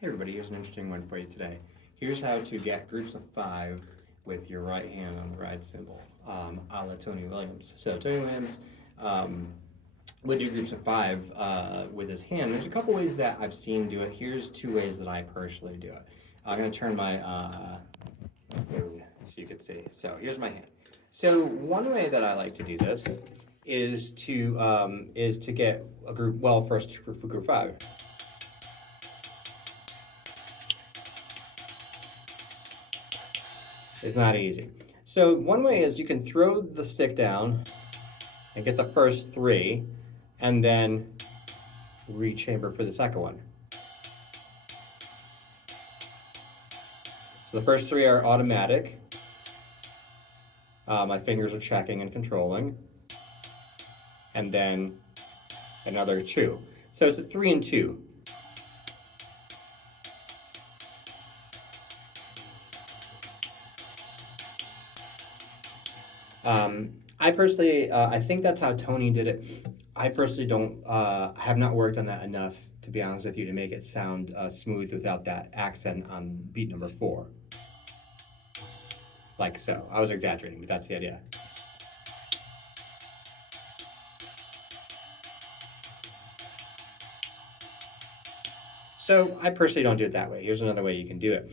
Hey everybody, here's an interesting one for you today. Here's how to get groups of five with your right hand on the ride cymbal, a la Tony Williams. So Tony Williams would do groups of five with his hand. There's a couple ways that I've seen do it. Here's two ways that I personally do it. I'm going to turn my so you can see. So here's my hand. So one way that I like to do this is to get a group. Well, first for group five. It's not easy. So one way is you can throw the stick down and get the first three, and then rechamber for the second one. So the first three are automatic. My fingers are checking and controlling. And then another two. So it's a 3 and 2. I personally, I think that's how Tony did it. I personally don't, have not worked on that enough, to be honest with you, to make it sound smooth without that accent on beat number 4. Like so. I was exaggerating, but that's the idea. So I personally don't do it that way. Here's another way you can do it.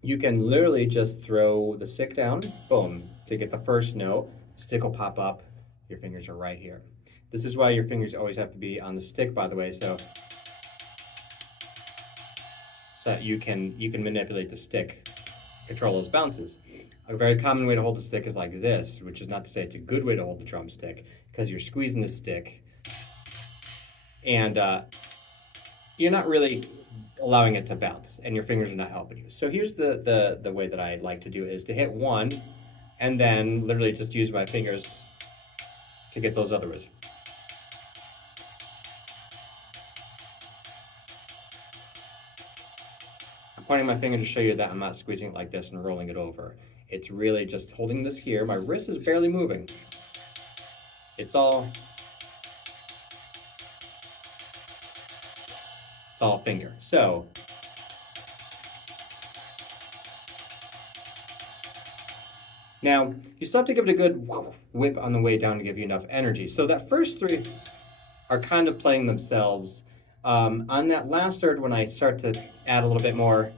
You can literally just throw the stick down, boom, to get the first note. Stick will pop up. Your fingers are right here. This is why your fingers always have to be on the stick, by the way, so you can manipulate the stick, control those bounces. A very common way to hold the stick is like this, which is not to say it's a good way to hold the drumstick, because you're squeezing the stick, and you're not really allowing it to bounce, and your fingers are not helping you. So here's the way that I like to do it, is to hit one, and then literally just use my fingers to get those others. I'm pointing my finger to show you that I'm not squeezing it like this and rolling it over. It's really just holding this here. My wrist is barely moving. It's all finger. So now you still have to give it a good whip on the way down to give you enough energy. So that first three are kind of playing themselves. On that last third, when I start to add a little bit more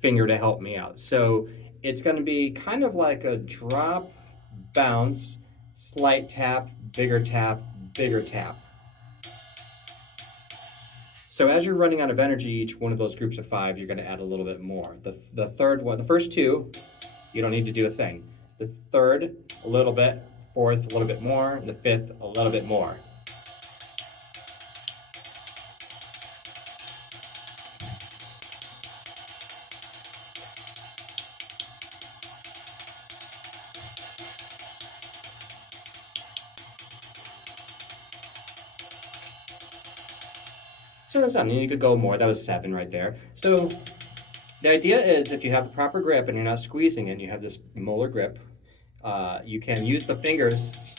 finger to help me out. So it's going to be kind of like a drop, bounce, slight tap, bigger tap, bigger tap. So as you're running out of energy, each one of those groups of five, you're going to add a little bit more. The third one, the first two, you don't need to do a thing. The third, a little bit. Fourth, a little bit more. And the fifth, a little bit more. So that's done. And you could go more. That was 7 right there. So the idea is, if you have the proper grip and you're not squeezing it, and you have this molar grip, you can use the fingers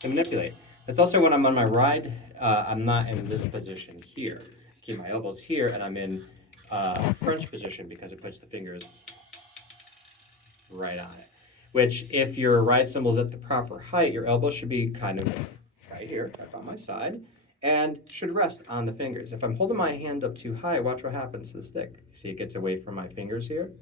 to manipulate. That's also when I'm on my ride, I'm not in this position here. I keep my elbows here, and I'm in French position because it puts the fingers right on it. Which, if your ride cymbal is at the proper height, your elbow should be kind of right here, right on my side, and should rest on the fingers. If I'm holding my hand up too high, watch what happens to the stick. See, it gets away from my fingers here.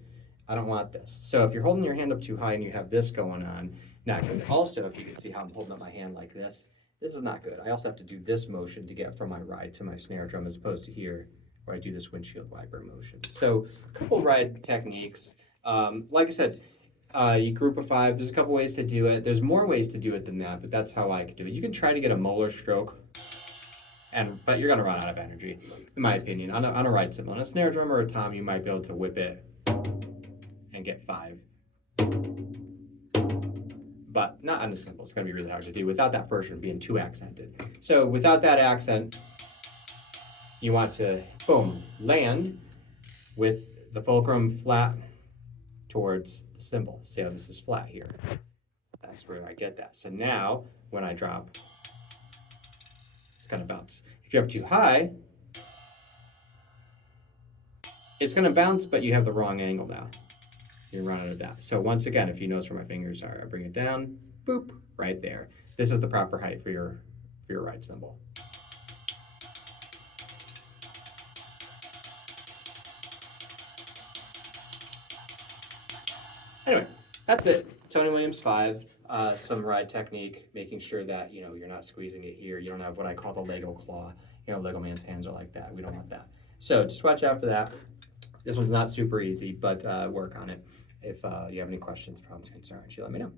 I don't want this. So if you're holding your hand up too high and you have this going on, not good. Also, if you can see how I'm holding up my hand like this is not good. I also have to do this motion to get from my ride to my snare drum, as opposed to here, where I do this windshield wiper motion. So a couple ride techniques. Like I said, you group of 5, there's a couple ways to do it. There's more ways to do it than that, but that's how I could do it. You can try to get a molar stroke, but you're going to run out of energy, in my opinion. On a ride cymbal, on a snare drum or a tom, you might be able to whip it and get 5. But not on a cymbal. It's going to be really hard to do without that first one being too accented. So without that accent, you want to, boom, land with the fulcrum flat towards the cymbal. See how this is flat here? That's where I get that. So now, when I drop, it's going to bounce. If you're up too high, It's going to bounce, but you have the wrong angle now. You're running of that. So once again, if you notice where my fingers are, I bring it down, boop, right there. This is the proper height for your right cymbal. Anyway, that's it. Tony Williams 5. Some ride technique, making sure that you're not squeezing it here. You don't have what I call the Lego claw. Lego man's hands are like that. We don't want that. So just watch out for that. This one's not super easy, but work on it. If you have any questions, problems, concerns, you let me know.